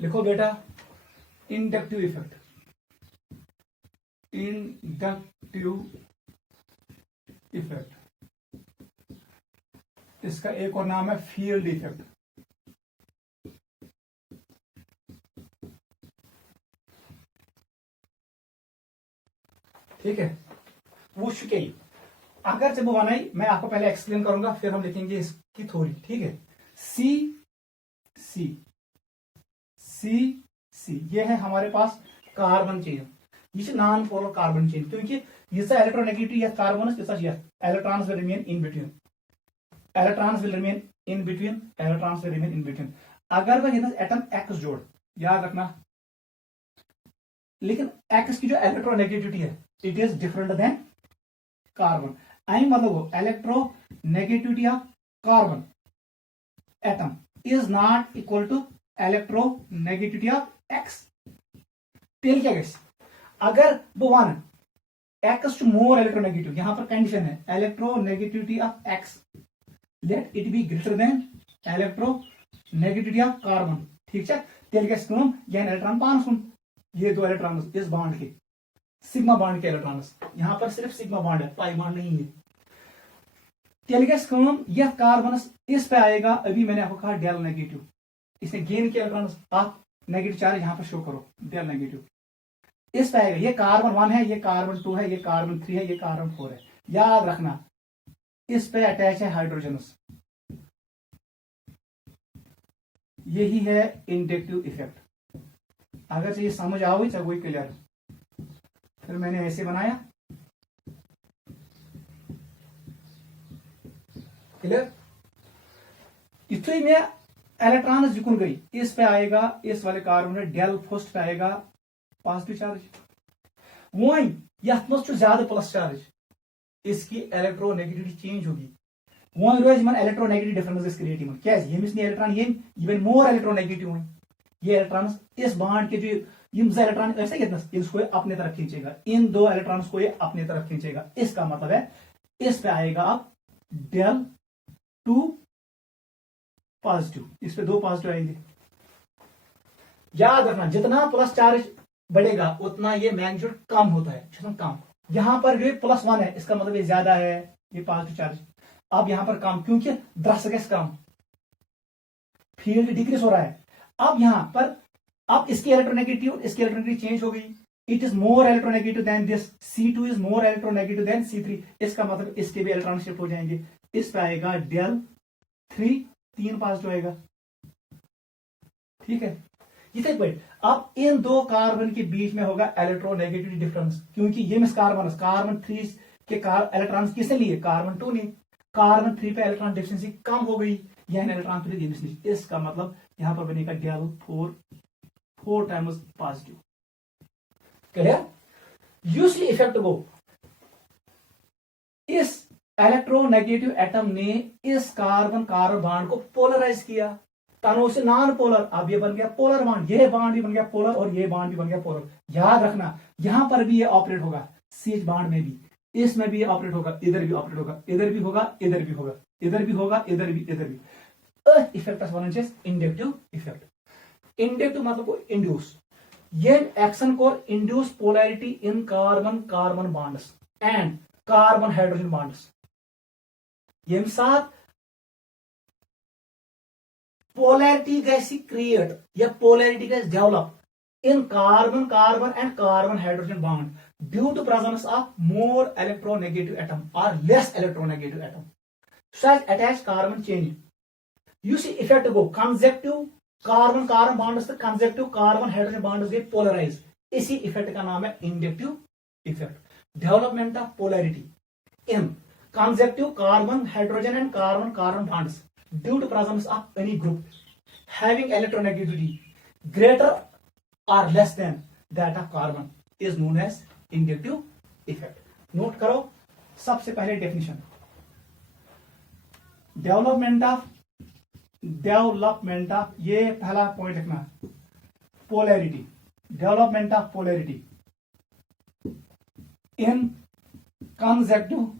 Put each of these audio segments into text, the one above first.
लिखो बेटा, inductive effect, inductive effect, इसका एक और नाम है फील्ड इफेक्ट। ठीक है, वो शुक्रिया। अगर जब वो बनाई, मैं आपको पहले एक्सप्लेन करूंगा, फिर हम लिखेंगे इसकी थ्योरी। ठीक है, सी सी सी सी, ये है हमारे पास कार्बन चेन, ये नॉन पोलर कार्बन चेन, क्योंकि यह इलेक्ट्रोनेगेटिव यह carbon electrons will remain in between, electrons will remain in between, electrons will remain in between. अगर वह एटम एक्स जोड़, याद रखना, लेकिन एक्स की जो इलेक्ट्रोनेगेटिविटी है it is different than carbon. I मतलब electronegativity of carbon atom is not equal to electronegativity of X. Tell क्या गैस, अगर वो one X to more electronegative, यहां पर कंडीशन है electronegativity of X let it be greater than electronegativity of carbon. ठीक है, तेल गैस कम यह इलेक्ट्रॉन पान सुन, ये दो इलेक्ट्रॉन इस बॉन्ड के, सिग्मा बॉन्ड के इलेक्ट्रॉन्स, यहां पर सिर्फ सिग्मा बॉन्ड है, पाई बॉन्ड नहीं है। तेल गैस कम, यह कार्बन इस पे आएगा, अभी मैंने आपको कहा डेल नेगेटिव, इसने गेन किया इलेक्ट्रॉन, आप नेगेटिव चार्ज यहां पर शो करो, डेल नेगेटिव इस पे आएगा। ये कार्बन 1 है, ये कार्बन 2 है, ये कार्बन 3 है, ये कार्बन 4 है। याद रखना इस पे अटैच है हाइड्रोजन, यही है इंडक्टिव इफेक्ट। अगर ये समझ आओ चाहे वही क्लियर, फिर मैंने ऐसे बनाया, क्लियर। इतनी में इलेक्ट्रॉन जिकुन गई, इस पे आएगा, इस वाले कार्बन में डेल फर्स्ट पे आएगा पॉजिटिव चार्ज, वही यथ मज ज्यादा प्लस चार्ज, इसकी इलेक्ट्रोनेगेटिविटी चेंज होगी, वही रोज इलेक्ट्रोनेगेटिव डिफरेंस क्रिएट क्या यमिस इलेक्ट्रॉन ये मोर इलेक्ट्रोनेगेटिव, ये इलेक्ट्रॉन इस बॉन्ड के जो इलेक्ट्रॉन ऐसे इसको अपने तरफ खींचेगा, इन दो इलेक्ट्रॉन्स को ये अपने तरफ खींचेगा। इसका मतलब है इस पे आएगा आप डेल 2 पॉजिटिव, इस पे 2 पॉजिटिव आएंगे। याद रखना जितना प्लस चार्ज बढ़ेगा उतना ये मैग्नीट्यूड कम होता है, कम। यहां पर ये +1 है, इसका मतलब ये ज्यादा है, ये पॉजिटिव चार्ज। अब यहां पर कम, क्योंकि द्रव्य कम, फील्ड डिक्रीज हो रहा है। अब यहां पर अब इसकी इलेक्ट्रोनेगेटिव, इसकी इलेक्ट्रोनेगेटिव चेंज हो गई, it is more electronegative then this, C2 is more electronegative then C3, इसका मतलब इसके भी इलेक्ट्रॉन शिफ्ट हो जाएंगे। इस पे आएगा डेल 3 पॉजिटिव आएगा। ठीक है, ये पॉइंट। अब इन दो कार्बन के बीच में होगा इलेक्ट्रोनेगेटिव डिफरेंस, क्योंकि ये मिस कार्बन 3 के इलेक्ट्रॉन किसने लिए, कार्बन 2 ने, कार्बन 3 पे इलेक्ट्रॉन डिफिशिएंसी कम हो गई, यह इलेक्ट्रॉन 3 मिस, इसका मतलब यहां पर बनेगा del 4 times positive. Clear. Usually effect को इस इलेक्ट्रोनेगेटिव एटम ने इस कार्बन बॉन्ड को पोलराइज किया, तनो से नॉन पोलर, अब ये बन गया पोलर बॉन्ड, ये बॉन्ड भी बन गया पोलर और ये बॉन्ड भी बन गया पोलर। याद रखना यहां पर भी ये ऑपरेट होगा, CH बॉन्ड में भी, इसमें भी ऑपरेट होगा, इधर भी ऑपरेट होगा, इधर भी होगा, इधर भी होगा, इधर भी होगा, इधर भी, इधर भी। Effect inductive effect. इंडक्टिव मतलब इंड्यूस, ये एक्शन को induce polarity in carbon bonds and carbon hydrogen bonds. ये साथ पोलैरिटी गैसी क्रिएट या polarity gas develop in carbon and carbon hydrogen bond due to presence of more electronegative atom or less electronegative atom. Such attached carbon change. You see effect go conjunctive carbon bonds से conjunctive carbon hydrogen bonds get polarize. इसी effect का नाम है inductive effect. Development of polarity in conjunctive carbon hydrogen and carbon bonds due to presence of any group having electronegativity greater or less than that of carbon is known as inductive effect. Note करो सबसे पहले definition, development of ये पहला point लिखना, polarity, development of polarity in conjunctive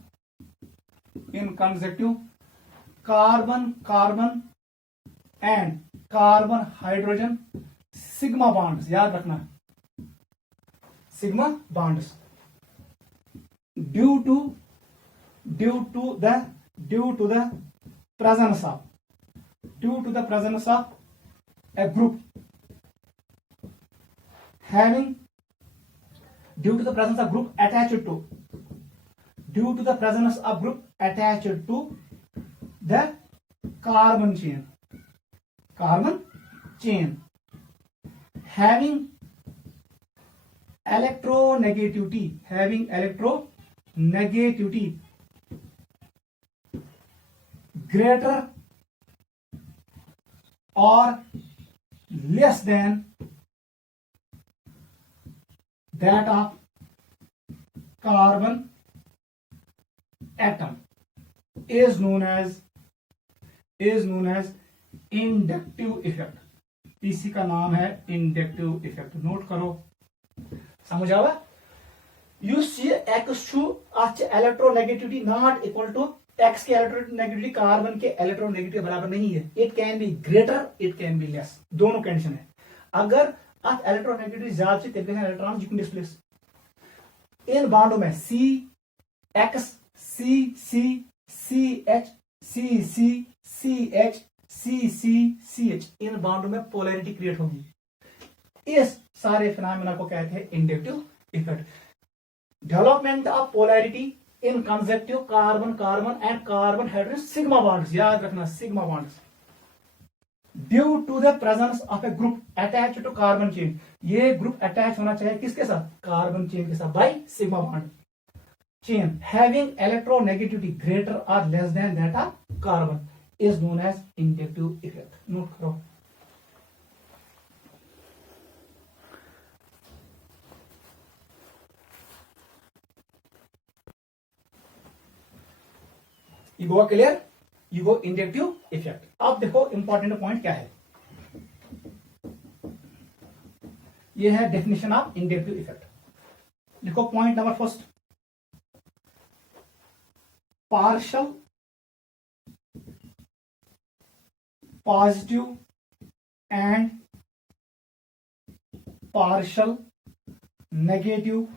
carbon and carbon hydrogen sigma bonds, याद रखना, sigma bonds due to the presence of a group having due to the presence of group attached to the carbon chain having electronegativity greater or less than that of carbon atom is known as inductive effect। इसी का नाम है inductive effect. Note करो, समझ आवा। You see X two electronegativity not equal to X के electronegativity carbon के electronegative बराबर नहीं है। It can be greater, it can be less, दोनों कंडीशन है। अगर आप इलेक्ट्रोनेगेटिविटी ज्यादा से तेज इलेक्ट्रॉन जिकन डिस्प्लेस इन बॉन्डों में सी एक्स सी सी सी एच सी सी सी एच सी सी सी एच, इन बॉन्डों में पोलैरिटी क्रिएट होगी। इस सारे फिनोमेना को कहते हैं inductive effect. Development of polarity in consecutive carbon carbon and carbon hydrogen sigma bonds, याद रखना sigma bonds due to the presence of a group attach to carbon chain. ये ग्रुप अटैच होना चाहिए किसके साथ? कार्बन चेन के साथ, by sigma bond chain having electronegativity greater और less than that of carbon is known as inductive effect. Note करो। You go clear? You go inductive effect. अब देखो इंपॉर्टेंट पॉइंट क्या है, ये है डेफिनेशन ऑफ इंडक्टिव इफेक्ट। देखो point number first, partial positive and partial negative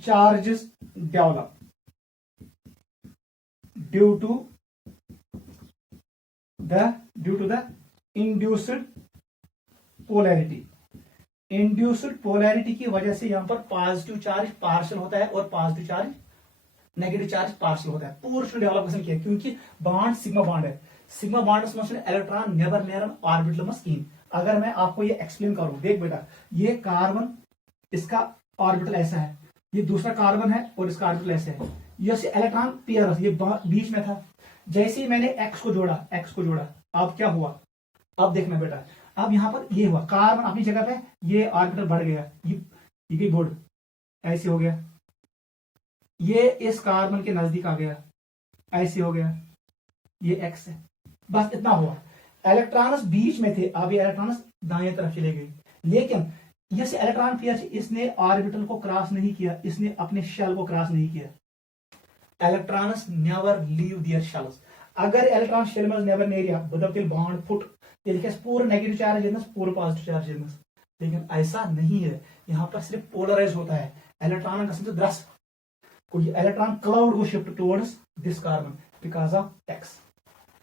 charges develop due to the induced polarity। Induced polarity की वजह से यहां पर पॉजिटिव चार्ज पार्शियल होता है और positive charge negative charge partial होता है। पोर्शन डेवलप किया क्योंकि बॉन्ड सिग्मा बॉन्ड है। सिग्मा बॉन्ड इलेक्ट्रॉन नेबर नेरन ऑर्बिटल स्कीम। अगर मैं आपको ये एक्सप्लेन करूं, देख बेटा, ये कार्बन, इसका ऑर्बिटल ऐसा है, ये दूसरा कार्बन है और इसका ऑर्बिटल ऐसा है। ये इलेक्ट्रॉन पेयर ये बीच में था। जैसे ही मैंने एक्स को जोड़ा अब क्या हुआ? अब देखना बेटा, अब यहां पर ये हुआ, कार्बन अपनी जगह पे, ये ऑर्बिटल बढ़ गया, ये बोर्ड ऐसे हो गया, ये इस कार्बन के नजदीक आ गया, ऐसे हो गया, ये एक्स है। बस इतना हुआ। इलेक्ट्रॉन्स बीच में थे, अब ये इलेक्ट्रॉन्स दाएं तरफ चले गए। लेकिन ये इलेक्ट्रॉन पेयर इसने ऑर्बिटल को क्रॉस नहीं किया, इसने अपने शेल को क्रॉस नहीं किया। Electrons never leave their shells। अगर इलेक्ट्रॉन शेल में नेवर नेरिया बदल बॉन्ड फुट पूरा नेगेटिव चार्ज पूरा पॉजिटिव चार्ज। लेकिन ऐसा नहीं है, यहाँ पर सिर्फ पोलराइज होता है। इलेक्ट्रॉन का द्रस कोई इलेक्ट्रॉन क्लाउड को shift towards this carbon because of X.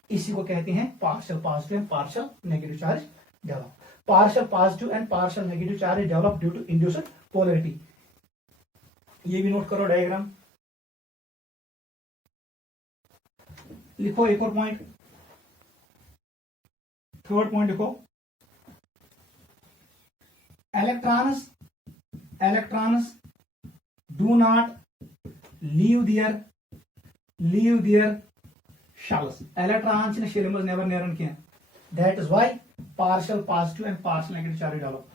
इसी को कहते हैं partial positive and partial negative charge develop. Partial positive and partial negative charge develop due to induced polarity. ये भी नोट करो डायग्राम। लिखो एक और पॉइंट, थर्ड पॉइंट लिखो, electrons do not leave their shells। electrons ने शेल में never नेरन किया। that is why partial positive and partial negative charge develop।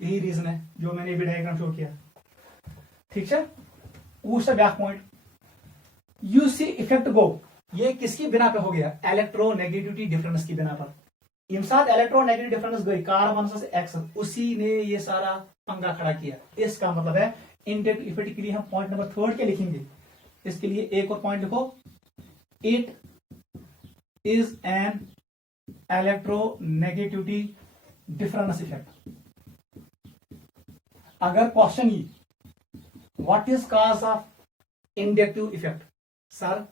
यही रीजन है जो मैंने भी डायग्राम शो किया। ठीक है, उससे back point you see effect go. ये किसकी बिना पे हो गया? इलेक्ट्रोनेगेटिविटी डिफरेंस की बिना पर। इन साथ इलेक्ट्रोनेगेटिव डिफरेंस गई कार्बन से एक्स, उसी ने ये सारा पंगा खड़ा किया। इसका मतलब है इंडक्टिव इफेक्ट के लिए हम पॉइंट नंबर थर्ड के लिखेंगे। इसके लिए एक और पॉइंट लिखो, it is an electronegativity difference effect. अगर क्वेश्चन ये what is cause of inductive effect, sir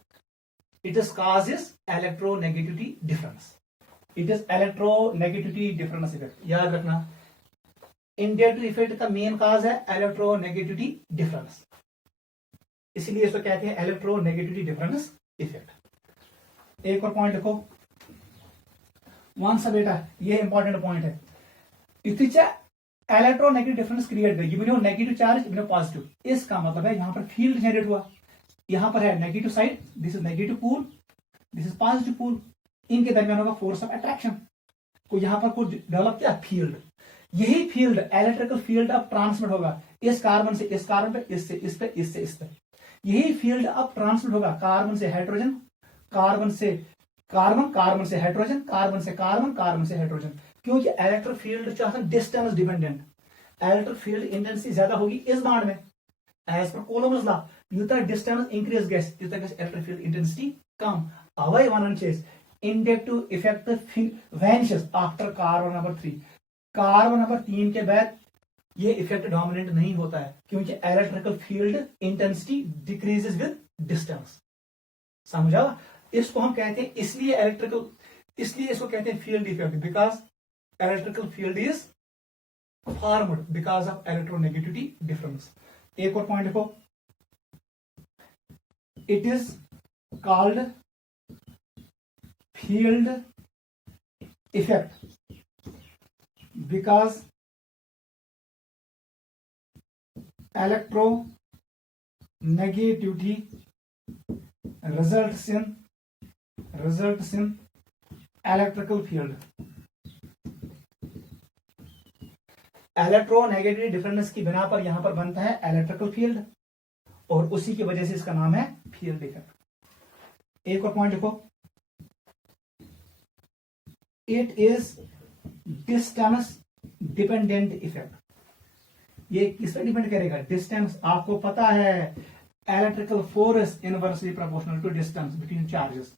it is cause is electronegativity difference, it is electronegativity difference effect. याद रखना इंडक्टिव इफेक्ट का मेन कॉज है इलेक्ट्रोनेगेटिविटी डिफरेंस, इसलिए इसको कहते हैं इलेक्ट्रोनेगेटिविटी डिफरेंस इफेक्ट। एक और पॉइंट लिखो वन सा बेटा, ये इंपॉर्टेंट पॉइंट है। इतने इलेक्ट्रोनेगेटिव डिफरेंस क्रिएट कर, ये नेगेटिव चार्ज ये पॉजिटिव, इसका मतलब है यहां पर फील्ड जनरेट हुआ, यहां पर है negative side, this is negative pole, this is positive pole, इनके दरमियान होगा फोर्स ऑफ अट्रैक्शन, को यहां पर कुछ डेवलप किया फील्ड, यही फील्ड इलेक्ट्रिकल फील्ड अब ट्रांसमिट होगा इस कार्बन से इस कार्बन पे, इससे इस पे, इससे इस पे, यही फील्ड अब ट्रांसमिट होगा कार्बन से हाइड्रोजन, कार्बन से कार्बन, कार्बन से हाइड्रोजन, कार्बन से कार्बन, कार्बन से हाइड्रोजन, क्योंकि electric field distance dependent, electric field intensity ज्यादा होगी इस बाड में, एज पर कोलम्स लॉ यूता डिस्टेंस इंक्रीज गैस यूता गैस इलेक्ट्रिक फील्ड इंटेंसिटी कम, अवै वनन चेस inductive effect vanishes after carbon number 3, carbon number 3 के बाद ये इफेक्ट डोमिनेंट नहीं होता है, क्योंकि electrical field intensity decreases with distance. समझा? इसको हम कहते हैं इसलिए इलेक्ट्रिकल, इसलिए इसको कहते हैं field effect, because electrical field is formed because of electronegativity difference. एक और पॉइंट देखो, it is called field effect because electronegativity results in electrical field। Electronegativity difference की बिना पर यहां पर बनता है इलेक्ट्रिकल फील्ड, और उसी की वजह से इसका नाम है फील्ड इफेक्ट। एक और पॉइंट देखो, it is distance dependent effect. ये किस पर डिपेंड करेगा? डिस्टेंस। आपको पता है electrical force inversely proportional to distance between charges,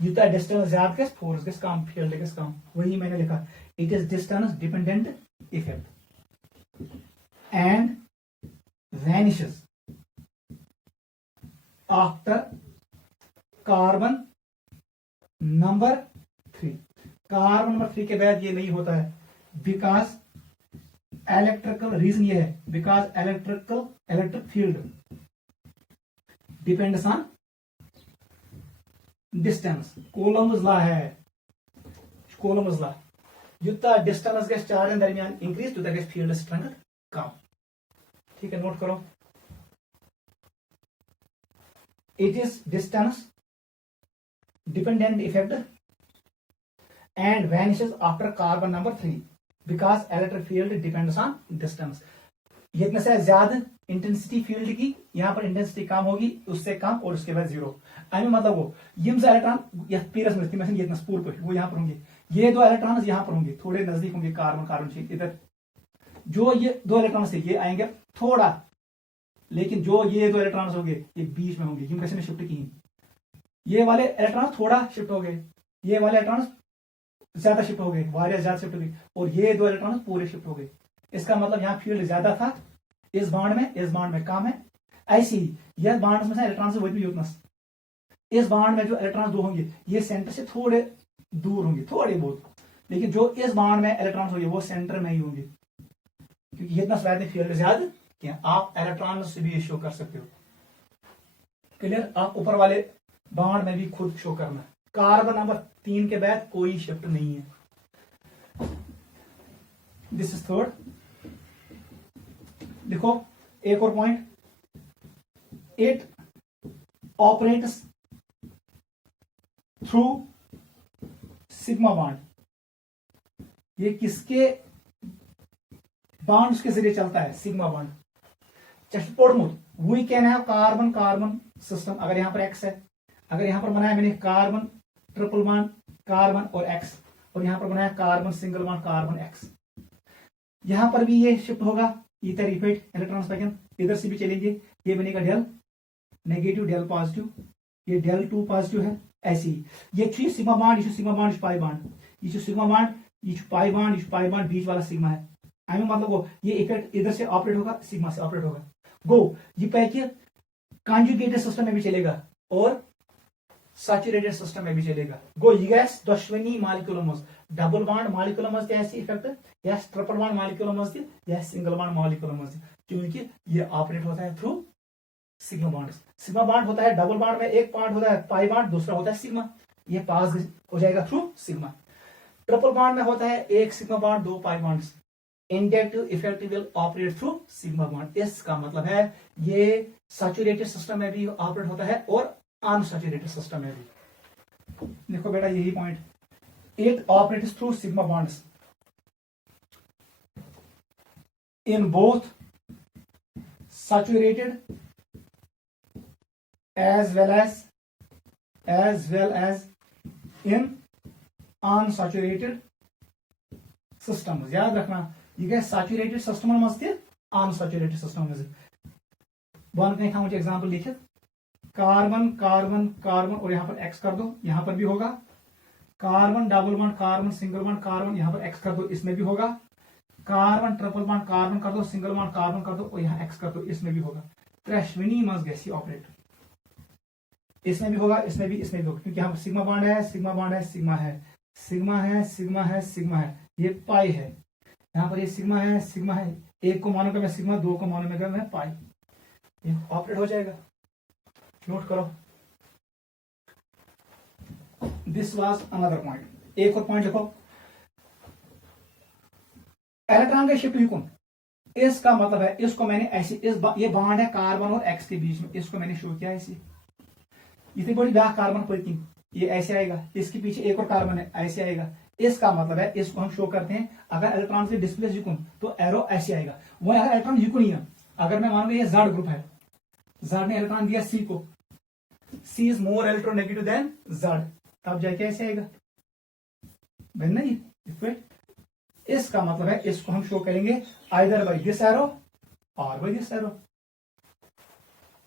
जितना डिस्टेंस ज्यादा गया फोर्स गया कम, फील्ड गया कम, वही मैंने लिखा it is distance dependent effect and vanishes after carbon number 3। Carbon number 3 के बाद ये नहीं होता है, बिकॉज इलेक्ट्रिकल, रीजन ये है because electric field depends on distance. Coulomb's law है, कोलम्स लॉ, जितना डिस्टेंस गैस चार्ज दरमियान इंक्रीज तो गैस फील्ड स्ट्रेंथ कम। ठीक है, नोट करो, it is distance dependent effect and vanishes after carbon number 3 because electric field depends on distance. इतने से ज्यादा इंटेंसिटी फील्ड की, यहां पर इंटेंसिटी कम होगी, उससे कम, और उसके बाद जीरो। अमी मतलब वो यम इलेक्ट्रॉन यह पीरस में तिम ये पूर पे वो यहां पर होंगे, ये दो इलेक्ट्रॉन यहां पर होंगे, थोड़े नजदीक होंगे कार्बन कार्बन से इधर, जो ये दो इलेक्ट्रॉन से ये आएंगे थोड़ा, लेकिन जो ये दो इलेक्ट्रॉन होंगे ये बीच में होंगे, यम कैसे में शिफ्ट की, ये वाले इलेक्ट्रॉन थोड़ा शिफ्ट हो गए, ये वाले इलेक्ट्रॉन ज्यादा शिफ्ट हो गए, वारिया ज्यादा शिफ्ट हो गई, और ये दो इलेक्ट्रॉन पूरे शिफ्ट हो गए। इसका मतलब यहाँ फील्ड ज्यादा था इस बाड में, इस बाड में कम है। ऐसी यह बाड में इलेक्ट्रॉन से वही यूटनेस, इस बाड में जो इलेक्ट्रॉन दो होंगे ये सेंटर से थोड़े दूर होंगे, थोड़े बहुत, लेकिन जो इस बाड में इलेक्ट्रॉन होंगे वो सेंटर में ही होंगे, क्योंकि इतना स्वाद फील्ड ज्यादा क्या। आप इलेक्ट्रॉन से भी शो कर सकते हो, क्लियर। आप ऊपर वाले बाड में भी खुद शो करना। कार्बन नंबर 3 के बाद कोई शिफ्ट नहीं है। This is third. देखो एक और point, it operates through sigma bond. ये किसके बॉन्ड्स के जरिए चलता है? Sigma bond. चटपोड़मुत we can have carbon carbon system. अगर यहां पर एक्स है, अगर यहां पर बनाया मैंने कार्बन ट्रिपल बॉन्ड कार्बन और एक्स, और यहां पर बनाया carbon single bond carbon x, यहां पर भी ये शिफ्ट होगा, इधर इफेक्ट इलेक्ट्रॉन्स पैटर्न इधर से भी चलेंगे, ये बनेगा डेल नेगेटिव डेल पॉजिटिव, ये डेल 2 पॉजिटिव है। ऐसी ये थ्री सिग्मा बॉन्ड, ये सिग्मा बॉन्ड, पाई बॉन्ड, ये सिग्मा बॉन्ड ये पाई बाड बीच वाला सिग्मा है। आई मतलब वो ये इफेक्ट इधर से ऑपरेट होगा, सिग्मा से ऑपरेट होगा। गो ये पैके कॉन्जुगेटेड सिस्टम में भी चलेगा और सैचुरेटेड सिस्टम में भी चलेगा। गो यस दशवनी मॉलिक्यूल मज डबल बॉन्ड मॉलिक्यूल मज इफेक्ट या ट्रिपल बॉन्ड मॉलिक्यूल मज या सिंगल बॉन्ड मॉलिक्यूल मज, क्योंकि ये ऑपरेट होता है through sigma bond. Sigma bond होता है डबल बॉन्ड में, एक बॉन्ड होता है पाई बॉन्ड, दूसरा होता है सिग्मा, ये पास हो जाएगा थ्रू सिग्मा। ट्रिपल बॉन्ड में होता है एक सिग्मा बॉन्ड दो pi bonds, inductive effect will operate through sigma bond. इसका मतलब है ये सैचुरेटेड सिस्टम में भी ऑपरेट होता है और अनसैचुरेटेड सिस्टम में भी। देखो बेटा यही point, it operates through sigma bonds in both saturated as well as in unsaturated systems। याद रखना ये गए सैचुरेटेड सिस्टम मज अनसैचुरेटेड सिस्टम मज। वन कहीं था मुझे एग्जांपल लिखित, कार्बन कार्बन कार्बन और यहां पर एक्स कर दो, यहां पर भी होगा। Carbon double bond carbon single bond carbon, यहां पर एक्स कर दो, इसमें भी होगा। कार्बन ट्रिपल बॉन्ड कार्बन कर दो, सिंगल बॉन्ड कार्बन कर दो और यहां एक्स कर दो, इसमें भी होगा। त्रेश्विनी मज गैसी ऑपरेट, इसमें भी होगा, इसमें भी, इसमें भी होगा, क्योंकि यहाँ पर सिग्मा बॉन्ड है, सिग्मा बॉन्ड है, सिग्मा है, सिग्मा है, सिग्मा है, सिग्मा है, ये पाई है। यहाँ पर ये सिग्मा है, सिग्मा है, एक को मानोगे मैं सिग्मा, दो को मानोगे मैं पाई, ये ऑपरेट हो जाएगा। नोट करो, दिस वाज अनदर पॉइंट। एक और पॉइंट लिखो, इलेक्ट्रॉन के शिफ्ट युग्म, इसका मतलब है इसको मैंने ऐसे ये बॉन्ड है कार्बन और एक्स के बीच में, इसको मैंने शो किया ऐसे, इतनी बड़ी ब्याह कार्बन पड़ती, ये ऐसे आएगा, इसके पीछे एक और कार्बन है ऐसे आएगा। इसका मतलब है इसको हम शो करते हैं, अगर इलेक्ट्रॉन से डिस्प्लेस युग्म तो एरो ऐसे आएगा। वो अगर इलेक्ट्रॉन युग्म, अगर मैं मानूंगा ये जेड ग्रुप है, जेड ने इलेक्ट्रॉन दिया सी को, C is more electronegative than Z, तब जाके ऐसे आएगा बनना ये। इसका मतलब है इसको हम शो करेंगे आइदर बाय दिस एरो और बाय दिस एरो।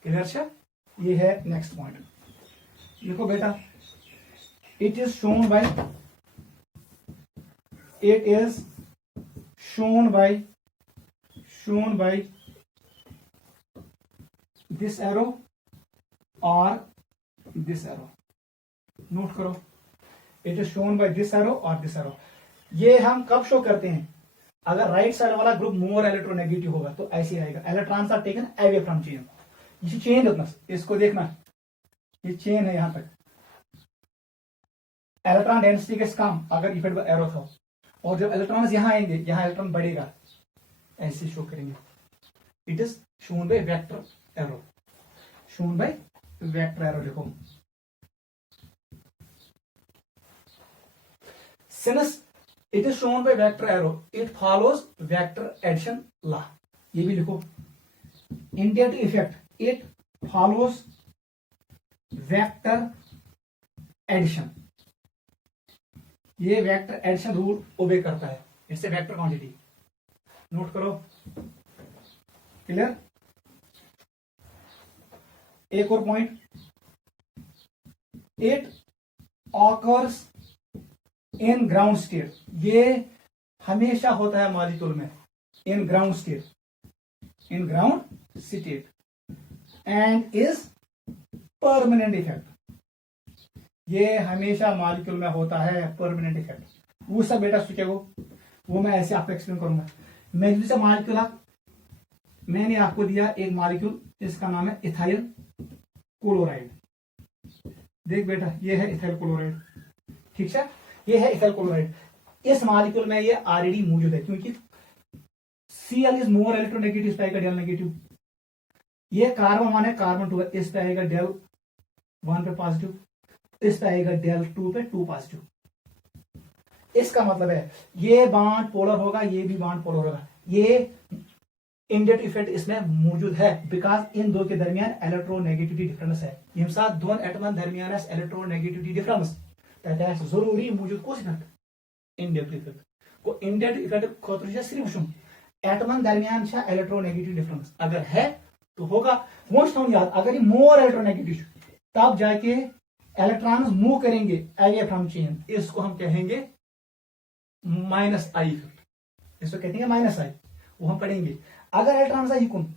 क्लियर? ये है नेक्स्ट पॉइंट। देखो बेटा, it is shown by this arrow or this arrow। Note करो, it is shown by this arrow or this arrow। ये हम कब शो करते हैं? अगर राइट साइड वाला ग्रुप मोर इलेक्ट्रोनेगेटिव होगा तो ऐसे आएगा, electrons are taken away from chain. ये चेन रखना, इसको देखना, ये चेन है यहां तक, इलेक्ट्रॉन डेंसिटी के कम अगर इफेक्ट एरो था, और जब इलेक्ट्रॉन्स यहां आएंगे यहां इलेक्ट्रॉन बढ़ेगा, ऐसे शो करेंगे। It is shown by vector arrow, shown by vector arrow. देखो, since it is shown by vector arrow it follows vector addition law. ये भी लिखो, indicative effect it follows vector addition, ये वेक्टर एडिशन रूल ओबे करता है, इससे vector quantity. Note करो, clear? एक और point, it occurs in ground state, ये हमेशा होता है मॉलिक्यूल में in ground state, in ground state, and is permanent effect, ये हमेशा मॉलिक्यूल में होता है परमानेंट इफेक्ट। वो सब बेटा सोचे वो मैं ऐसे आपको एक्सप्लेन करूंगा। मैं जैसे मॉलिक्यूल मैंने आपको दिया एक मॉलिक्यूल, इसका नाम है इथाइल क्लोराइड। देख बेटा, ये है इथाइल क्लोराइड, ठीक है, ये है इथाइल क्लोराइड। इस मॉलिक्यूल में ये ऑलरेडी मौजूद है, क्योंकि Cl इज मोर इलेक्ट्रोनेगेटिव, इस पे आएगा डेल नेगेटिव। ये कार्बन 1 है, कार्बन 2 है, इस पे आएगा डेल 1 पे पॉजिटिव, इस पे आएगा डेल 2 पे 2 पॉजिटिव। इसका मतलब है ये बॉन्ड पोलर होगा, ये भी बॉन्ड पोलर होगा। ये इंडेट इफेक्ट इसमें मौजूद है, बिकॉज इन दो के दरमियान इलेक्ट्रोनेगेटिविटी डिफरेंस है। यम साथ दोन एटमन दरमियान इलेक्ट्रोनेगेटिविटी डिफरेंस तक जरूरी मौजूद कौन इफेक्ट? इंडेट इफेक्ट को इंडेट इफेक्ट खुद सिर्फ वुचुन एटमन दरमियान इलेक्ट्रोनेगेटिव डिफरेंस अगर है तो होगा। वो याद, अगर ये मोर इलेक्ट्रोनेगेटिव तब जाके इलेक्ट्रॉन्स मूव करेंगे अवे फ्रॉम चेन, इसको हम कहेंगे माइनस आई इफेक्ट, इसको कहते हैं माइनस आई, वो हम पढ़ेंगे। अगर इलेक्ट्रॉन इकुन,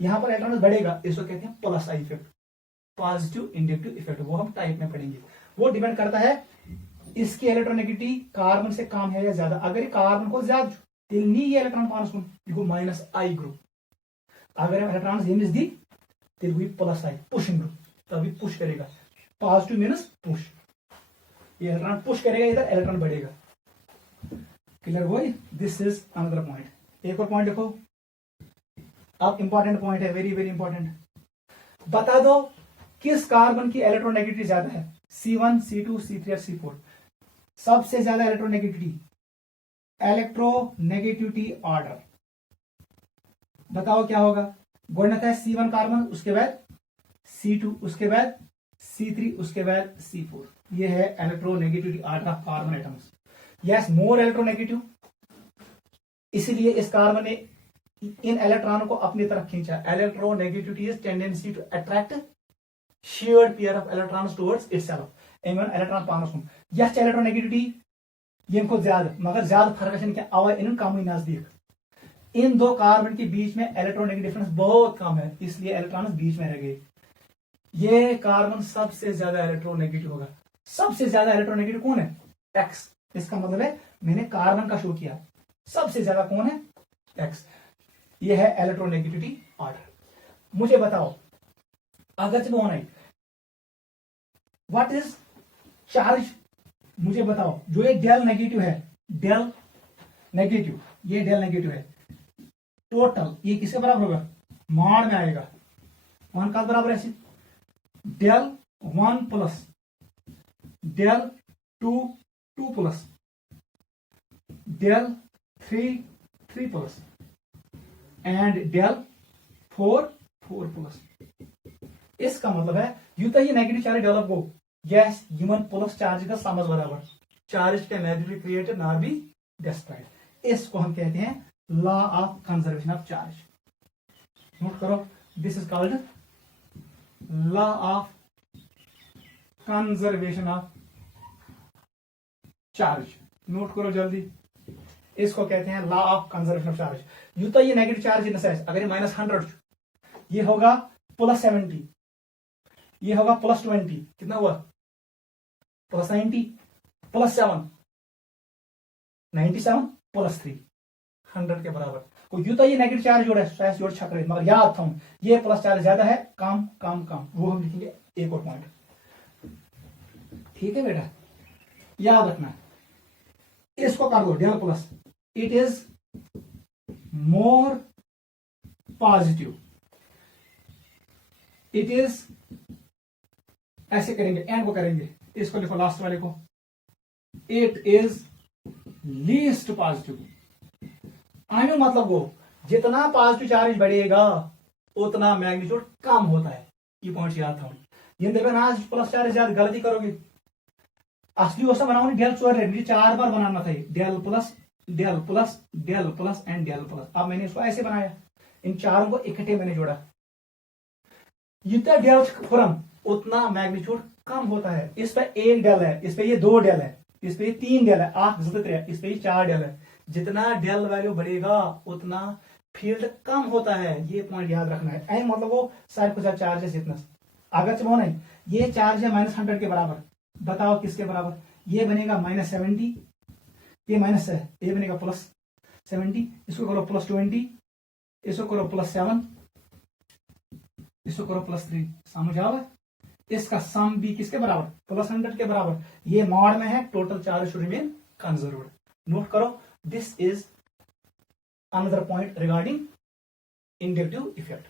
यहां पर इलेक्ट्रॉन बढ़ेगा, इसको कहते हैं plus I effect, positive inductive effect, वो हम टाइप में पढ़ेंगे। वो डिपेंड करता है इसकी इलेक्ट्रोनेगेटिविटी कार्बन से कम है या ज्यादा। अगर कार्बन को ज्यादा तेल ये इलेक्ट्रॉन पानस कुन यह माइनस आई ग्रुप, अगर हम इलेक्ट्रॉन यमिस दी तेल गई प्लस आई पुशिंग ग्रुप, तभी पुश करेगा, पॉजिटिव मीनस पुश, ये इलेक्ट्रॉन पुश करेगा, इधर इलेक्ट्रॉन बढ़ेगा। क्लियर हुआ? This is another point. एक और पॉइंट देखो, अब इंपॉर्टेंट पॉइंट है, वेरी वेरी इंपॉर्टेंट। बता दो किस कार्बन की इलेक्ट्रोनेगेटिविटी ज्यादा है, C1, C2, C3 और C4। सबसे ज्यादा इलेक्ट्रोनेगेटिविटी ऑर्डर बताओ क्या होगा? गुणनत है C1 कार्बन, उसके बाद C2, उसके बाद C3, उसके बाद C4। ये है electronegativity order of carbon atoms. Yes, more electronegative, इसीलिए इस कार्बन ने इन इलेक्ट्रॉनों को अपनी तरफ खींचा। Electronegativity is tendency to attract shared pair of electrons towards itself. Even electron पानस कुन यह इलेक्ट्रोनेगेटिविटी यम को ज्यादा, मगर ज्यादा फर्क है क्या आवा इन कम नजदीक। इन दो कार्बन के बीच में इलेक्ट्रोनेगेटिव डिफरेंस बहुत कम है, इसलिए इलेक्ट्रॉन बीच में रह गए। ये कार्बन सबसे ज्यादा इलेक्ट्रोनेगेटिव होगा। सबसे ज्यादा इलेक्ट्रोनेगेटिव कौन है? एक्स। इसका मतलब है मैंने कार्बन का शो किया, सबसे ज्यादा कौन है? एक्स। ये है इलेक्ट्रोनेगेटिविटी ऑर्डर। मुझे बताओ अगर व्हाट इज चार्ज, मुझे बताओ जो ये डेल नेगेटिव है, डेल नेगेटिव, ये डेल नेगेटिव है, टोटल ये किसके बराबर होगा? मॉड में आएगा। वन का बराबर है del 1 plus del 2 2 plus del 3 3 plus and del 4 4 plus. इसका मतलब है यूता ही नेगेटिव चार्ज डेवलप हो, यस ह्यूमन प्लस चार्ज का समझ बराबर, charge can neither be created nor be destroyed। इसको हम कहते हैं law of conservation of charge. Note करो, this is called law of conservation of charge. Note करो जल्दी, इसको कहते हैं law of conservation of charge. यूता ये नेगेटिव चार्ज इन सेंस, अगर ये -100 ये होगा +70, ये होगा +20, कितना हुआ? +90 +7 97 +3 100 के बराबर। को यूं तो ये नेगेटिव चार्ज जोड़ा है, जोड़ छक रहे, मगर याद था ये प्लस चार्ज ज्यादा है, कम कम कम, वो हम लिखेंगे एक और पॉइंट। ठीक है बेटा, याद रखना। इसको कर दो del plus, it is more positive, it is, ऐसे करेंगे, एंड को करेंगे, इसको लिखो लास्ट वाले को, इट इज लीस्ट पॉजिटिव। आई मतलब वो जितना पॉजिटिव चार्ज बढ़ेगा उतना मैग्नीट्यूड कम होता है। ये पॉइंट याद था। ये देखो ना, आज प्लस चार्ज ज्यादा गलती करोगे। असली वैसा बनाओ, डेल चोर मुझे 4 बार बनाना था, del plus del plus del plus and del plus. अब मैंने इसको ऐसे बनाया, इन चारों को इकट्ठे मैंने जोड़ा। जितना डेल खुरम उतना मैग्नीट्यूड कम होता है। इस पे एक डेल है, इस पे ये 2 डेल है, इस पे 3 डेल है, 8 इस पे 4 डेल है। जितना डेल वैल्यू बढ़ेगा उतना फील्ड कम होता है। ये पॉइंट याद रखना है। ऐ मतलब वो सारे कुछ चार्ज है जितना, अगर चलो नहीं ये चार्ज है -100 के बराबर, बताओ किसके बराबर? ये बनेगा -70, ये माइनस है, ये बनेगा +70, इसको करो +20, इसको करो +7, इसको करो +3। समझ आओ? इसका सम भी किसके बराबर? +100 के बराबर। ये मॉड में है, total charge should remain conserved. Note करो, this is another point regarding inductive effect.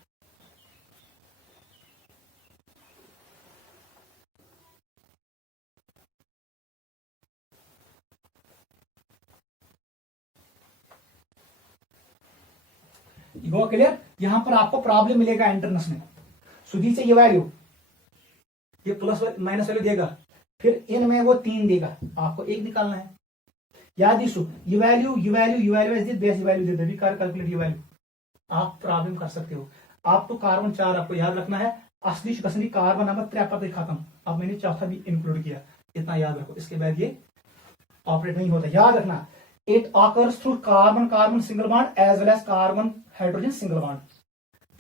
वो क्लियर? यहां पर आपको प्रॉब्लम मिलेगा एंट्रेंस में, सुधी से ये वैल्यू, ये प्लस माइनस वैल्यू देगा, फिर इनमें वो 3 देगा, आपको एक निकालना है। याद इशू, ये वैल्यू बेस वैल्यू दे देगी, कैलकुलेट ये वैल्यू। आप प्रॉब्लम कर सकते हो। आप तो कार्बन 4 आपको याद रखना है, असली शिकसनी कार्बन नंबर 53 खत्म। अब मैंने चौथा भी इंक्लूड किया, इतना याद रखो। इसके बाद ये ऑपरेट नहीं होता, याद रखना। It occurs through carbon-carbon single bond as well as carbon-hydrogen single bond।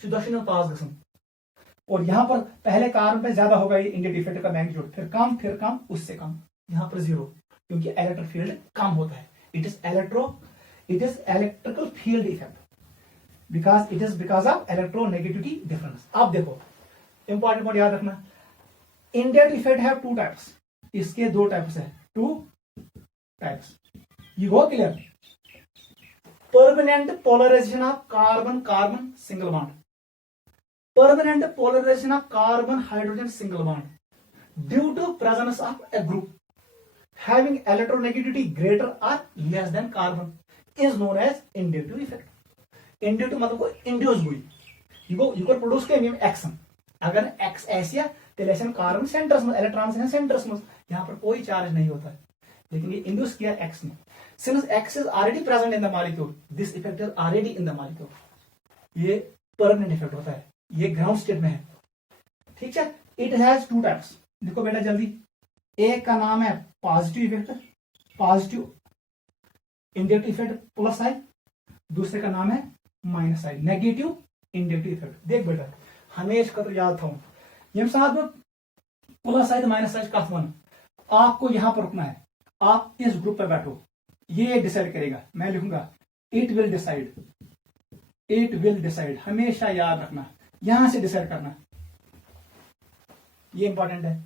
दक्षिण पास गसन और यहाँ पर पहले कार्बन पे ज्यादा होगा ये इंडियट इफेक्ट का मैग्नीट्यूड, फिर कम उससे कम, यहाँ पर 0 क्योंकि इलेक्ट्रिक फील्ड कम होता है। It is electrical field effect because of electronegativity difference. अब देखो इंपॉर्टेंट पॉइंट याद रखना, इंडियट इफेक्ट है 2 टाइप्स, इसके 2 टाइप्स है, 2 types. You go clear? Permanent polarization of carbon carbon single bond, permanent polarization of carbon hydrogen single bond due to presence of a group having electronegativity greater or less than carbon is known as inductive effect। inductive मतलब को induce हुई, you को produce के meme action, अगर x ऐसी है तो lesson carbon centres में, इलेक्ट्रॉन से सेंटर्स में, यहाँ पर कोई चार्ज नहीं होता है, लेकिन ये इंड्यूस किया x ने। since x is already present in the molecule, this effect is already in the molecule, ये परमानेंट इफेक्ट होता है, ये ग्राउंड स्टेट में है। ठीक है, इट हैज 2 टाइप्स। देखो बेटा जल्दी, एक का नाम है positive effect, positive inductive effect plus sign, दूसरे का नाम है minus sign, negative inductive effect. देख बेटा हमेशा का तो याद था ये साथ में प्लस साइन माइनस साइन का वन, आपको यहां पर रुकना है, आप इस ग्रुप पर बैठो, ये डिसाइड करेगा, मैं लिखूंगा it will decide, it will decide, हमेशा याद रखना, यहां से डिसाइड करना, ये इंपॉर्टेंट है।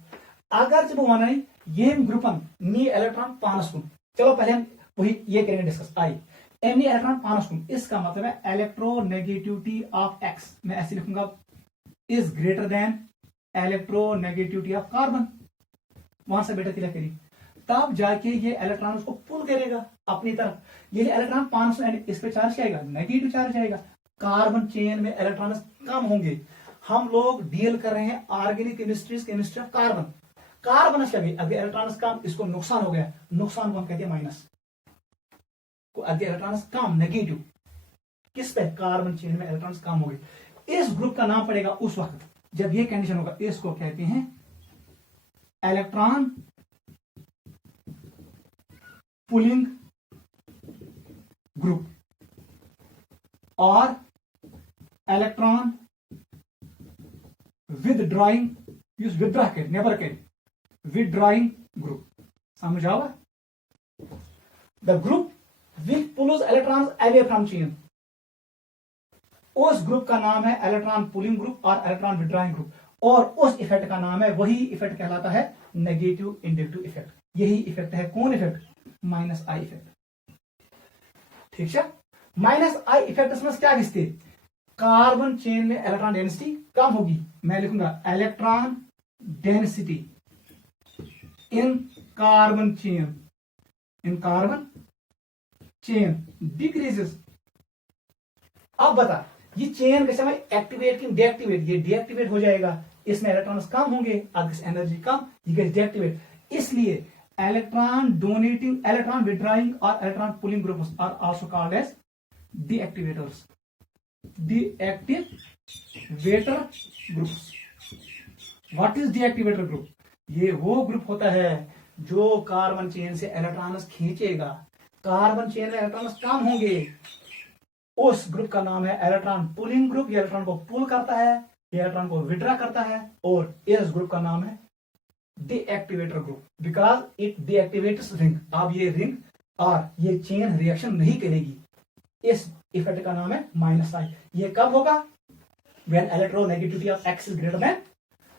अगर जब वन आई ये ग्रुपन नी इलेक्ट्रॉन पानसकुन, चलो पहले हम वही ये करेंगे डिस्कस, आई एनी इलेक्ट्रॉन पानसकुन, इसका मतलब है इलेक्ट्रोनेगेटिविटी ऑफ एक्स, मैं ऐसे लिखूंगा is greater than electronegativity of carbon, वहां से बेटा क्लियर करी, तब जाके ये इलेक्ट्रॉन उसको पुल करेगा अपनी तरफ, ये इलेक्ट्रॉन 500 इस पे चार्ज आएगा, नेगेटिव चार्ज आएगा, कार्बन चेन में इलेक्ट्रॉन कम होंगे। हम लोग डील कर रहे हैं organic chemistry of carbon, carbon से अगर इलेक्ट्रॉन कम, इसको नुकसान हो गया, नुकसान को हम कहते हैं माइनस, अगर इलेक्ट्रॉन कम नेगेटिव, किस पे? कार्बन चेन में इलेक्ट्रॉन कम हो गए, इस ग्रुप का नाम पड़ेगा उस वक्त जब ये कंडीशन होगा, इसको कहते हैं इलेक्ट्रॉन पुलिंग ग्रुप और इलेक्ट्रॉन विदड्रॉइंग, यूज विदड्रॉ के नेबर के विदड्रॉइंग ग्रुप, समझ आओ? The group which pulls electrons away from chain, उस ग्रुप का नाम है इलेक्ट्रॉन पुलिंग ग्रुप और इलेक्ट्रॉन विदड्रॉइंग ग्रुप, और उस इफेक्ट का नाम है, वही इफेक्ट कहलाता है नेगेटिव इंडक्टिव इफेक्ट। यही इफेक्ट है कौन इफेक्ट? Minus I effect. ठीक है, माइनस आई इफेक्ट में क्या घिसते? कार्बन चेन में इलेक्ट्रॉन डेंसिटी कम होगी, मैं लिखूंगा electron density in carbon chain, in carbon chain decreases. अब बता ये चेन कैसे में एक्टिवेट की डीएक्टिवेट, ये डीएक्टिवेट हो जाएगा, इसमें इलेक्ट्रॉन कम होंगे, एनर्जी कम, ये गैस डीएक्टिवेट। इसलिए इलेक्ट्रॉन डोनेटिंग, इलेक्ट्रॉन विड्रॉइंग और electron pulling groups are also called as deactivators, deactivator groups. What is deactivator group? ये वो ग्रुप होता है जो कार्बन चेन से इलेक्ट्रॉन खींचेगा, कार्बन चेन में इलेक्ट्रॉन कम होंगे, उस ग्रुप का नाम है इलेक्ट्रॉन पुलिंग ग्रुप, ये इलेक्ट्रॉन को पुल करता है, ये इलेक्ट्रॉन को विड्रॉ करता है, और इस ग्रुप का नाम है deactivator group, because it डीएक्टिवेट्स ring. अब ये रिंग और ये चेन रिएक्शन नहीं करेगी, इस इफेक्ट का नाम है माइनस आई। ये कब होगा? When electronegativity of x is greater than,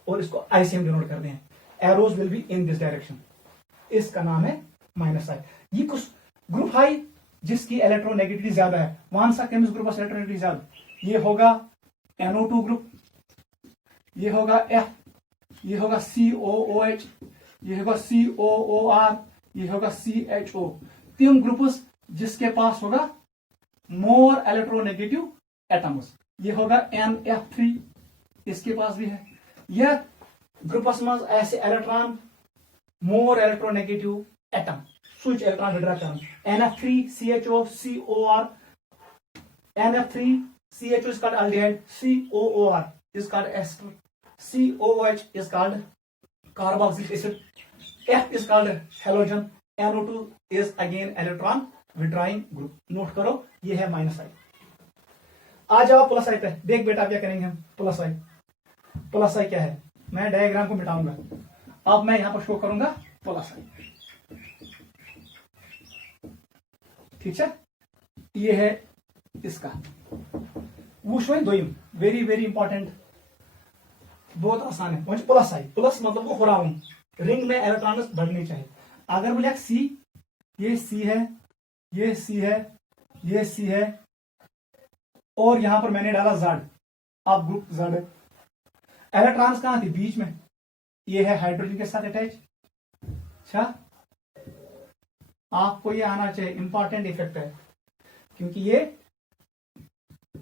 और इसको आई से हम डिनोट करते हैं, arrows will be in this direction, इसका नाम है माइनस आई। ये कुछ ग्रुप हाई जिसकी इलेक्ट्रोनेगेटिविटी ज्यादा है, कौन सा केमिकल ग्रुप इलेक्ट्रोनेगेटिविटी ज्यादा? ये होगा NO2 ग्रुप, ये होगा F, ये होगा COOH, ये होगा COOR, ये होगा CHO। 3 ग्रुप्स जिसके पास होगा मोर इलेक्ट्रोनेगेटिव एटम्स, ये होगा NF3, इसके पास भी है। यह ग्रुप्स में ऐसे electron more electronegative atom switch electron withdraw करना, NF3 CHO COR, NF3 CHO is called aldehyde, COOR is called ester, COOH is called carboxylic acid, F is called halogen, NO2 is again electron withdrawing group. Note करो ये है minus आई। आ जाओ plus आई पे। देख बेटा क्या करेंगे हम, प्लस आई। प्लस आई क्या है, मैं डायग्राम को मिटाऊंगा, अब मैं यहां पर शो करूंगा प्लस आई। ठीक है, ये है इसका वो दोयम, वेरी वेरी इंपॉर्टेंट, बहुत आसान है। प्लस आई, प्लस मतलब वो हुराउन, रिंग में इलेक्ट्रॉन्स बढ़ने चाहिए। अगर बोले सी, ये सी है, ये सी है, ये सी है, और यहां पर मैंने डाला जेड, अब ग्रुप जेड है। इलेक्ट्रॉन्स कहां थी, बीच में, ये है हाइड्रोजन के साथ अटैच। अच्छा, आपको ये आना चाहिए, इंपॉर्टेंट इफेक्ट है, क्योंकि ये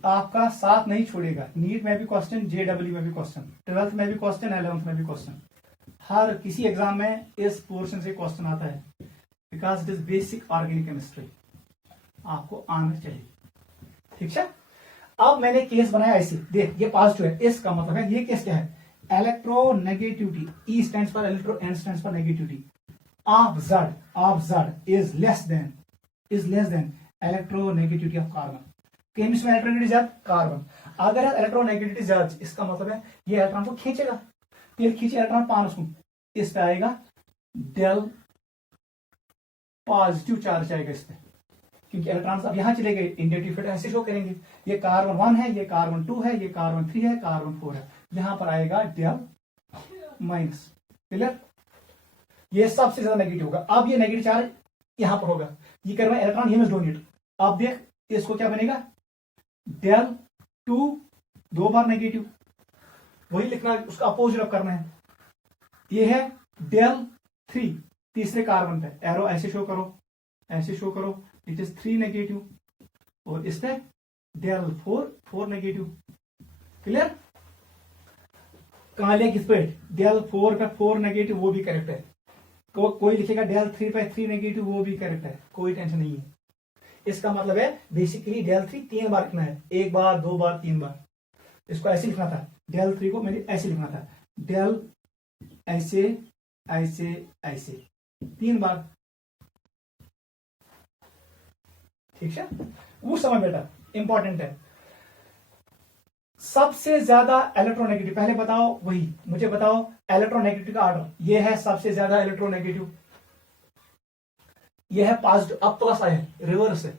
आपका साथ नहीं छोड़ेगा। नीट में भी क्वेश्चन, जेडब्ल्यू में भी क्वेश्चन, 12th में भी क्वेश्चन, 11th में भी क्वेश्चन, हर किसी एग्जाम में इस पोर्शन से क्वेश्चन आता है, because it is basic organic chemistry, आपको आना चाहिए। ठीक है, अब मैंने केस बनाया ऐसे, देख ये पॉजिटिव है, इसका मतलब है ये केस क्या है, electronegativity, E stands for electro, N stands for negativity of Z is less than electronegativity of carbon. Chemistry में इलेक्ट्रोनेगेटिविटी ज्यादा कार्बन, अगर इलेक्ट्रोनेगेटिविटी ज्यादा, इसका मतलब है ये इलेक्ट्रॉन को खींचेगा, फिर खींचे इलेक्ट्रॉन पास को, इस पे आएगा डेल पॉजिटिव चार्ज आएगा इस पे, क्योंकि इलेक्ट्रॉन्स अब यहां चले गए, इंडिकेटिव इफेक्ट ऐसे शो करेंगे, ये कार्बन 1 है, ये कार्बन 2 है, ये कार्बन 3 है, कार्बन 4 है, यहां पर आएगा डेल माइनस। क्लियर, ये सबसे ज्यादा नेगेटिव होगा। अब ये नेगेटिव चार्ज यहां पर होगा, ये कर रहा है इलेक्ट्रॉन, ये में डोनेट। अब देख इसको क्या बनेगा, डेल 2 दो बार नेगेटिव, वही लिखना है, उसका अपोजिट करना है। ये है डेल 3 तीसरे कार्बन पे, एरो ऐसे शो करो, ऐसे शो करो, इट इज 3 नेगेटिव, और इस पे डेल 4 नेगेटिव। क्लियर, कहां लिया, किस पे, डेल 4 पे 4 नेगेटिव, वो भी करेक्ट है। कोई लिखेगा डेल 3 पे 3 नेगेटिव, वो भी करेक्ट है, कोई टेंशन नहीं है। इसका मतलब है बेसिकली डेल 3 3 बार लिखना है, 1 बार 2 बार 3 बार। इसको ऐसे लिखना था, डेल 3 को मैंने ऐसे लिखना था, डेल ऐसे ऐसे ऐसे 3 बार। ठीक है, वो समय बेटा इंपॉर्टेंट है। सबसे ज्यादा इलेक्ट्रोनेगेटिव, पहले बताओ, वही मुझे बताओ इलेक्ट्रोनेगेटिव का ऑर्डर, ये है सबसे ज्यादा इलेक्ट्रोनेगेटिव, ये है पॉजिटिव, अब प्लस आया, रिवर्स है,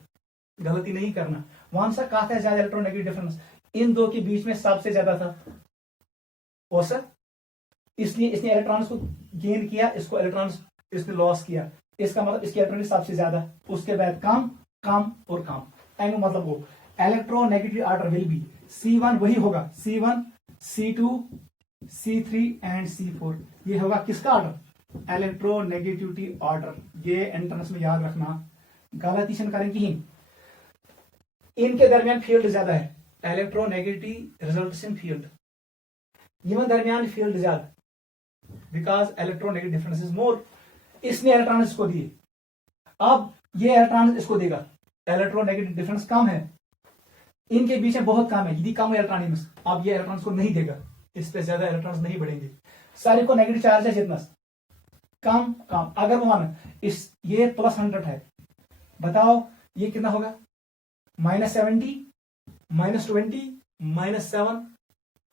गलती नहीं करना। वहां से कहा था ज्यादा इलेक्ट्रोनेगेटिव डिफरेंस, इन दो के बीच में सबसे ज्यादा था, और सर इसलिए इसने इलेक्ट्रॉन्स को गेन किया, इसको इलेक्ट्रॉन्स इसने लॉस किया, इसका मतलब इसकी इलेक्ट्रॉनिक सबसे ज्यादा, उसके बाद कम कम और कम। एम मतलब वो electronegative order will be C1, वही होगा C1, C2, C3 and C4। ये होगा किसका ऑर्डर, इलेक्ट्रोनेगेटिविटी ऑर्डर। ये एंट्रेंस में याद रखना, गलती से करें कि इनके दरमियान फील्ड ज्यादा है, electronegative results in field, even दरमियान फील्ड ज्यादा, because electronegative difference is more. इसने इलेक्ट्रॉन इसको दिए, अब ये इलेक्ट्रॉन इसको देगा, इलेक्ट्रोनेगेटिव डिफरेंस कम है, इनके बीच में बहुत कम है, यदि कम इलेक्ट्रॉन, अब ये इलेक्ट्रॉन्स को नहीं देगा, इस पे ज्यादा इलेक्ट्रॉन्स नहीं बढ़ेंगे, सारे को नेगेटिव चार्ज है जितना कम कम। अगर वो मान इस ये +100 है, बताओ ये कितना होगा, -70, -20, -7,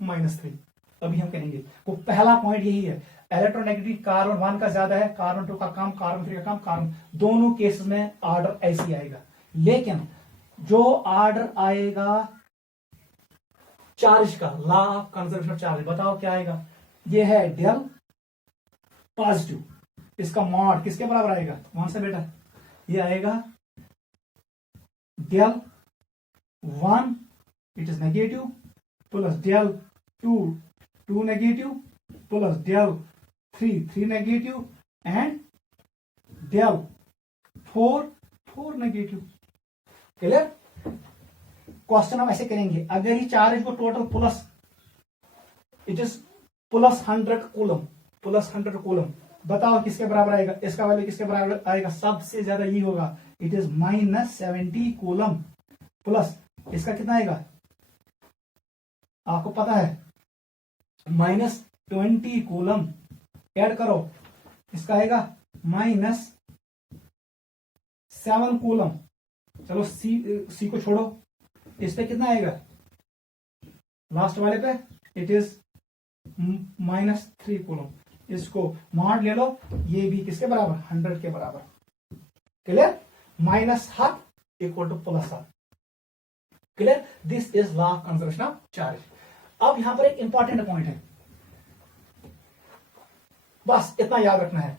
-3। अभी हम कहेंगे वो पहला पॉइंट यही है, इलेक्ट्रोनेगेटिव कार्बन 1 का ज्यादा है, कार्बन 2 का कम, कार्बन 3 का कम, कार्बन दोनों केसेस में ऑर्डर ऐसे ही आएगा। लेकिन जो ऑर्डर आएगा चार्ज का, law of conservation of charge, बताओ क्या आएगा, ये है डेल पॉजिटिव, इसका मॉड किसके बराबर आएगा, कौन सा बेटा, ये आएगा del 1 it is negative, plus del 2 negative, plus del 3 negative, and del 4 negative. Clear, question हम ऐसे करेंगे, अगर ये चार्ज को total plus, it is +100 coulomb, +100 coulomb, बताओ किसके बराबर आएगा, इसका वैल्यू किसके बराबर आएगा, सबसे ज्यादा ये होगा, इट इज -70 कूलम, प्लस इसका कितना आएगा, आपको पता है -20 कूलम, ऐड करो, इसका आएगा -7 कूलम, चलो सी को छोड़ो, इस पे कितना आएगा लास्ट वाले पे, इट इज -3 कूलम। इसको मॉड ले लो, ये भी किसके बराबर 100 के बराबर। Clear, -1/2 = +1/2। Clear, this is law of conservation of charge. अब यहां पर एक इंपॉर्टेंट पॉइंट है, बस इतना याद रखना है।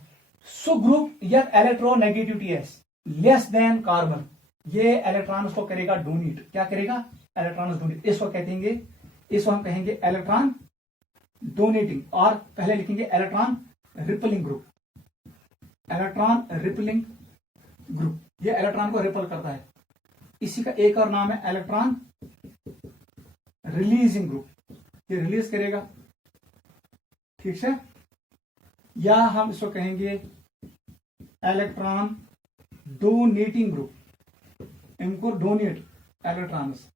सुग्रुप या इलेक्ट्रोनेगेटिविटी है लेस देन कार्बन, ये इलेक्ट्रॉन उसको करेगा डोनेट। क्या करेगा, इलेक्ट्रॉन डोनेट। इसको कहेंगे, इसको हम कहेंगे इलेक्ट्रॉन डोनेटिंग, और पहले लिखेंगे electron rippling group. Electron rippling group, ये इलेक्ट्रॉन को रिपल करता है। इसी का एक और नाम है इलेक्ट्रॉन रिलीजिंग ग्रुप, ये रिलीज करेगा, ठीक है। या हम इसको कहेंगे इलेक्ट्रॉन डोनेटिंग ग्रुप, इनको डोनेट इलेक्ट्रॉन्स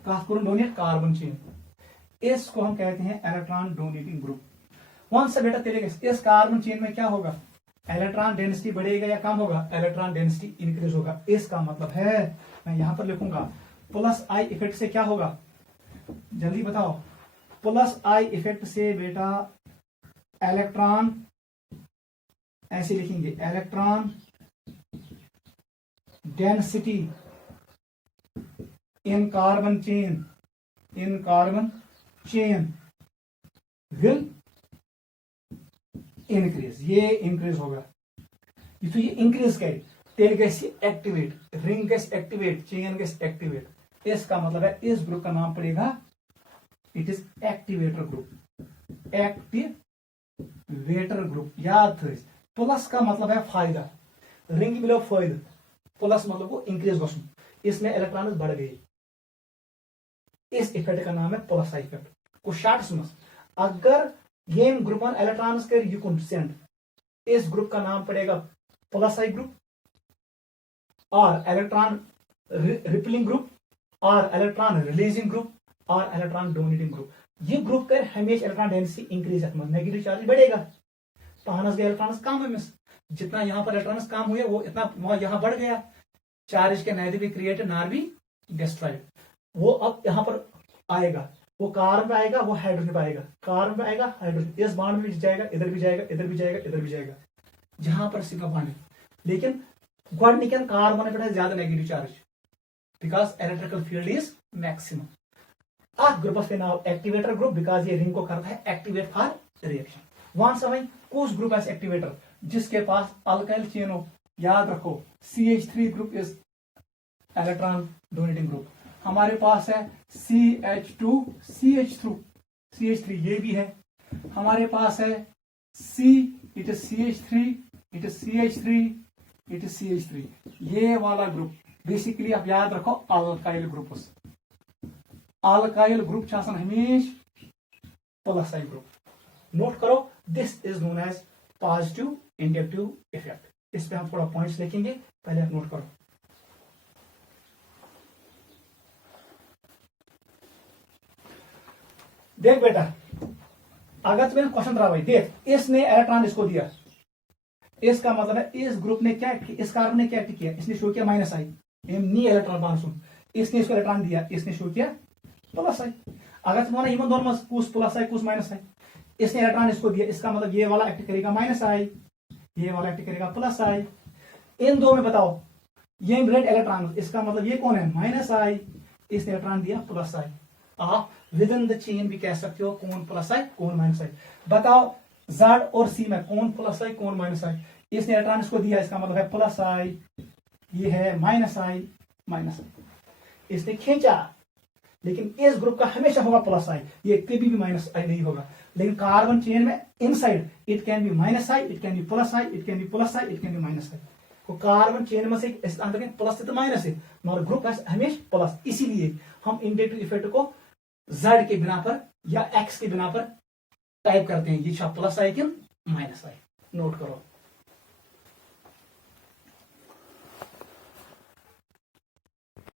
खास कर डोनेट कार्बन चेन, इसको हम कहते हैं इलेक्ट्रॉन डोनेटिंग ग्रुप। कौन सा बेटा तेरे इस कार्बन चेन में क्या होगा, इलेक्ट्रॉन डेंसिटी बढ़ेगा या कम होगा, इलेक्ट्रॉन डेंसिटी इंक्रीज होगा। इसका मतलब है, मैं यहां पर लिखूंगा +I इफेक्ट से क्या होगा, जल्दी बताओ। +I इफेक्ट से बेटा इलेक्ट्रॉन, ऐसे लिखेंगे electron density in carbon chain, in carbon chain will increase, ये इंक्रीज होगा। तो ये इंक्रीज करे, तेल gas activate, ring gas activate, chain gas activate. इसका मतलब है इस ग्रुप का नाम पड़ेगा, it is activator group, activator group. याद थे, प्लस का मतलब है फायदा, रिंग मिलो फायदा, प्लस मतलब वो इंक्रीज गो, इसमें इलेक्ट्रॉन बढ़ गई। इस इफेक्ट का नाम है प्लस आई इफेक्ट। को शॉर्ट सुनो, अगर ये ग्रुपन इलेक्ट्रॉन्स कर युकुन सेंड, इस ग्रुप का नाम पड़ेगा +I ग्रुप, और इलेक्ट्रॉन रिपलिंग ग्रुप, और इलेक्ट्रॉन रिलीजिंग ग्रुप, और इलेक्ट्रॉन डोनेटिंग ग्रुप। ये ग्रुप कर हमेशा electron density increase, negative charge बढ़ेगा, पानस गए इलेक्ट्रॉन कम है, जितना यहां पर इलेक्ट्रॉन कम हुए वो इतना यहां बढ़ गया। चार्ज के नाइदर भी क्रिएटेड नॉर भी डिस्ट्रॉयड। वो अब यहां पर आएगा, वो कार्बन पे आएगा, वो हाइड्रोजन पे आएगा, कार्बन पे आएगा, हाइड्रोजन इस बांड में भी जाएगा, इधर भी जाएगा, इधर भी जाएगा, इधर भी जाएगा, जहां पर सिंगल बांड है। लेकिन गोडनिकन कार्बन पे ज्यादा negative charge, because electrical field is maximum. Group के नाम एक्टिवेटर ग्रुप, बिकॉज ये रिंग को करता है एक्टिवेट फॉर रिएक्शन। वन समय कुछ ग्रुप एस एक्टिवेटर जिसके पास अल्काइल चेन हो, याद रखो CH3 group is electron donating group. हमारे पास है CH2 CH3 ये भी है। हमारे पास है it is CH3, it is CH3, it is CH3, ये वाला ग्रुप बेसिकली आप याद रखो अल्काइल ग्रुप। अल्काइल ग्रुप हमेश +I ग्रुप। नोट करो, this is known as positive inductive effect. इस पे हम थोड़ा पॉइंट्स लिखेंगे, पहले आप नोट करो। देख बेटा, अगर तुम्हें क्वेश्चन रहा भाई, देख इसने इलेक्ट्रॉन इसको दिया, इसका मतलब है इस ग्रुप ने क्या, इस कार्बन ने क्या किया, इसने शो किया -I, नी इलेक्ट्रॉन बांड सुन, इसने इसको इलेक्ट्रॉन दिया, इसने शो किया +I। अगर तुम्हारा इवन दोनों में कुछ +I कुछ -I, इसने इलेक्ट्रॉन इसको दिया, इसका मतलब ये वाला एक्ट करेगा -I, ये वाला एक्ट करेगा +I। इन दो में बताओ, ये रेड इलेक्ट्रॉन, इसका मतलब ये कौन है -I, इसने इलेक्ट्रॉन दिया +I। आप विद इन द चेन भी कह सकते हो कौन +I कौन -I। बताओ Z और C में कौन +I कौन -I। इसने इलेक्ट्रॉन इसको दिया, इसका मतलब है +I, ये है -I। इसने खींचा, लेकिन इस ग्रुप का हमेशा होगा +I, ये कभी भी -I नहीं होगा। लेकिन कार्बन चेन में inside it can B -I, it can B +I, it can B +I, it can B -I। तो कार्बन चेन में से अंदर प्लस तो माइनस है, मगर ग्रुप है हमेशा प्लस। इसीलिए हम इंडक्टिव इफेक्ट को Z के बिना पर या X के बिना पर टाइप करते हैं, ये +I कि -I। नोट करो।